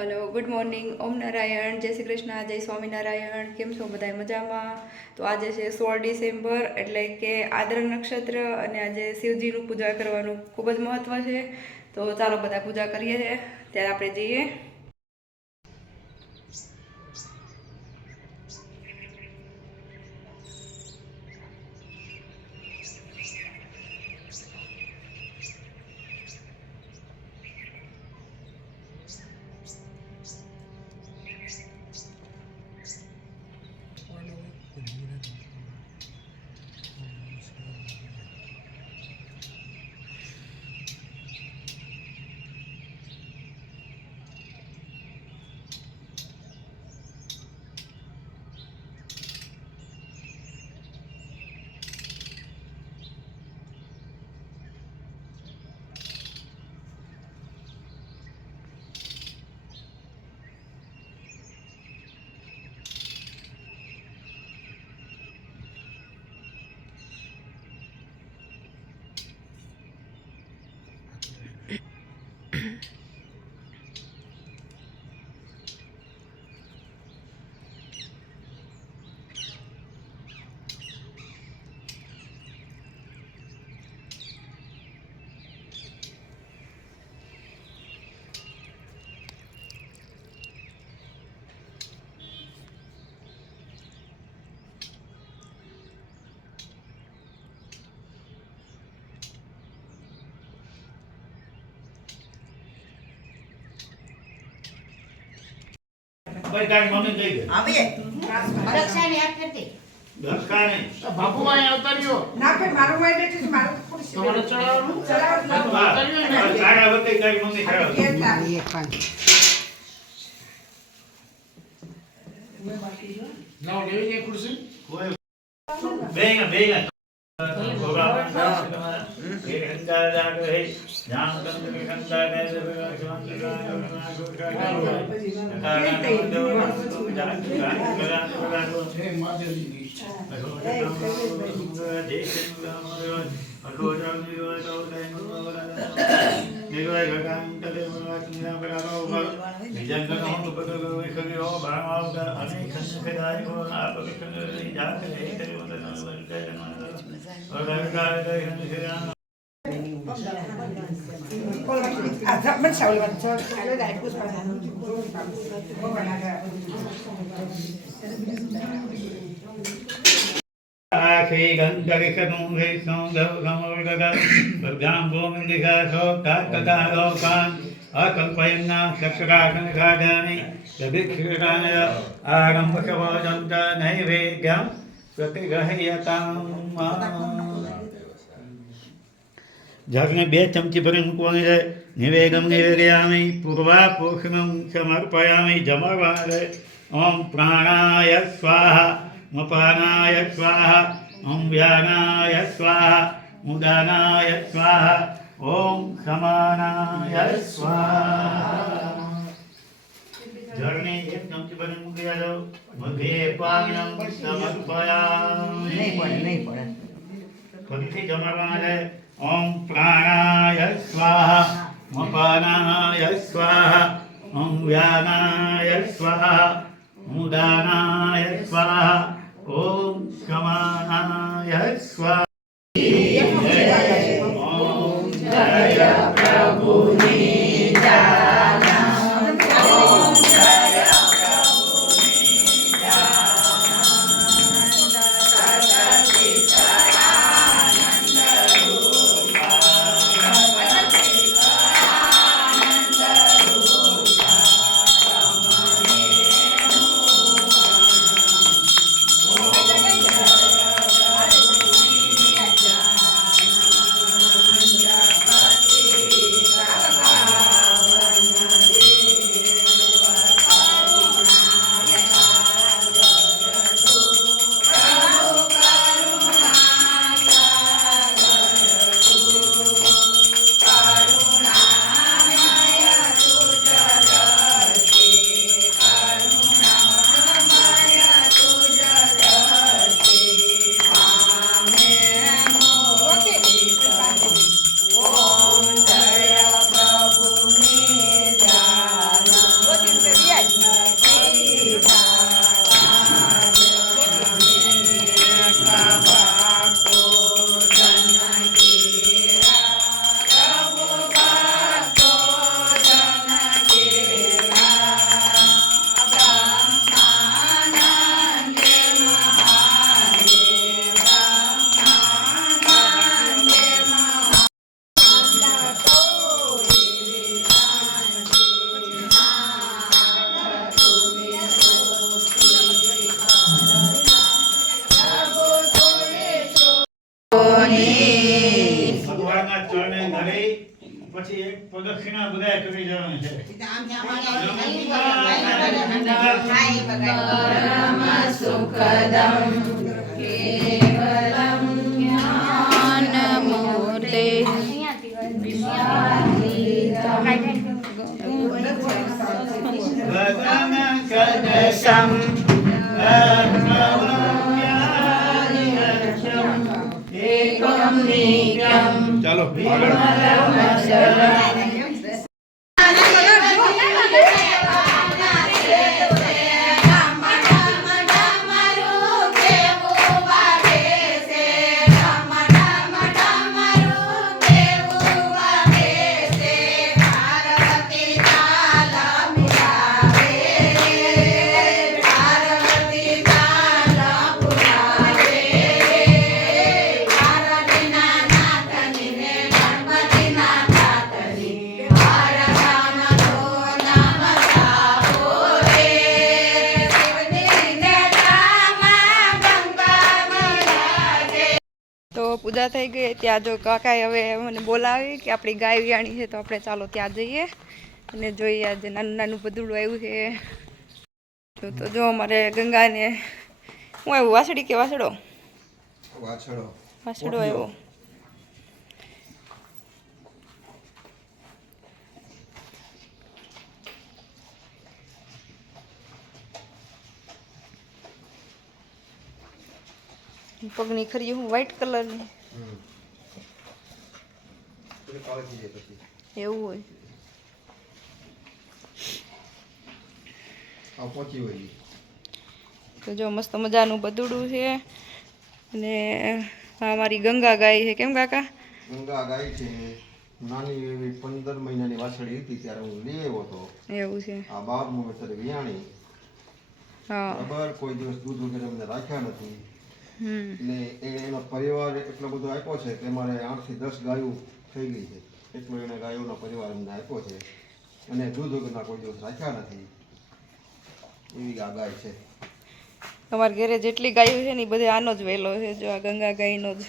Hello, good morning. Om Narayan, જય શ્રી કૃષ્ણ, જય સ્વામિનારાયણ. કેમ છો બધા? મજામાં? તો આજે છે 16 ડિસેમ્બર, એટલે કે આદ્ર નક્ષત્ર, અને આજે શિવજીનું પૂજા કરવાનું ખૂબ જ મહત્વ છે. તો ચાલો બધા પૂજા કરીએ. ત્યારે આપણે જઈએ. ભાઈ તારી મમ્મી કઈ ગઈ આવે દક્ષાને યાદ કરતી દસકાને બાપુભાઈ આવતા રહ્યો ના ભાઈ મારું વાઈ બેઠું છે મારું ખુરશી તમારે ચડાવવાનું તારા વખતે તારી મમ્મી ખરાબ લાવ લેવી જાય ખુરશી કોઈ બેંગા men sao lại cho cái đại của sao Khi gần cái không khi không đâu không có đâu bậc gam vô mình đi ra số cả đâu con ở cần quay nào sắp ra cái ra đây để biết khi ra này đồng có bao trong cái này về gam rồi cái gái tăng જગને 2 ચમચી ભરી મૂકવાની છે. નિવેદમ નિવેદયામિ પૂર્વા પોષણમ સમર્પયામિ જમાડવાના છે. ઓમ પ્રાણાય સ્વાહા મપાનાય સ્વાહા ઓમ વ્યાનાય સ્વાહા ઉદાનાય સ્વાહા ઓમ સમાનાય સ્વાહા. જળને 1 ચમચી ભરી મૂકી દો. મધ્યે પાણીમ સમર્પયામિ. નહીં પડે ફરીથી જમાડવાના છે. ओम प्राणाय स्वाहा मपानाय स्वाहा ओम व्यानाय स्वाहा उदानाय स्वाहा ओम समानाय स्वाहा. ओम जय प्रभु પછી એક પ્રદક્ષિણા બધાએ કરી જવાની છે. ચાલો તો પૂજા થઈ ગઈ. ત્યાં જો કાકાએ હવે મને બોલાવી કે આપણી ગાય વિયાણી છે, તો આપણે ચાલો ત્યાં જઈએ અને જોઈએ આજે નાનું નાનું બદુડું આવ્યું છે. તો જો અમારે ગંગાને હું આવ્યું, વાસળી કે વાસડો વાસડો આવ્યો. પગની ખરી હું વ્હાઈટ કલરની એવું હોય. તો જો મસ્ત મજાનું બદુડું છે અને આ મારી ગંગા ગાય છે. કેમ કાકા? ગંગા ગાય છે, નાની એવી 15 મહિનાની વાછડી હતી ત્યારે હું લઈ આવ્યો હતો. એવું છે. આ 12મું વેતરે વિયાણી. હા. બરાબર, કોઈ દિવસ દૂધ વગેરે અમને રાખ્યા નથી. હમ. એનો પરિવાર એટલો બધો આપ્યો છે કે અમારે 8 થી 10 ગાયો થઈ ગઈ છે. એટલો એને ગાયોનો પરિવાર અમને આપ્યો છે અને દૂધ વગરના કોઈ દિવસ રાખ્યા નથી. એવી આ ગાય છે. તમારા ઘરે જેટલી ગાયો છે ને એ બધે આનો જ વહેલો છે. જો આ ગંગા ગાયનો જ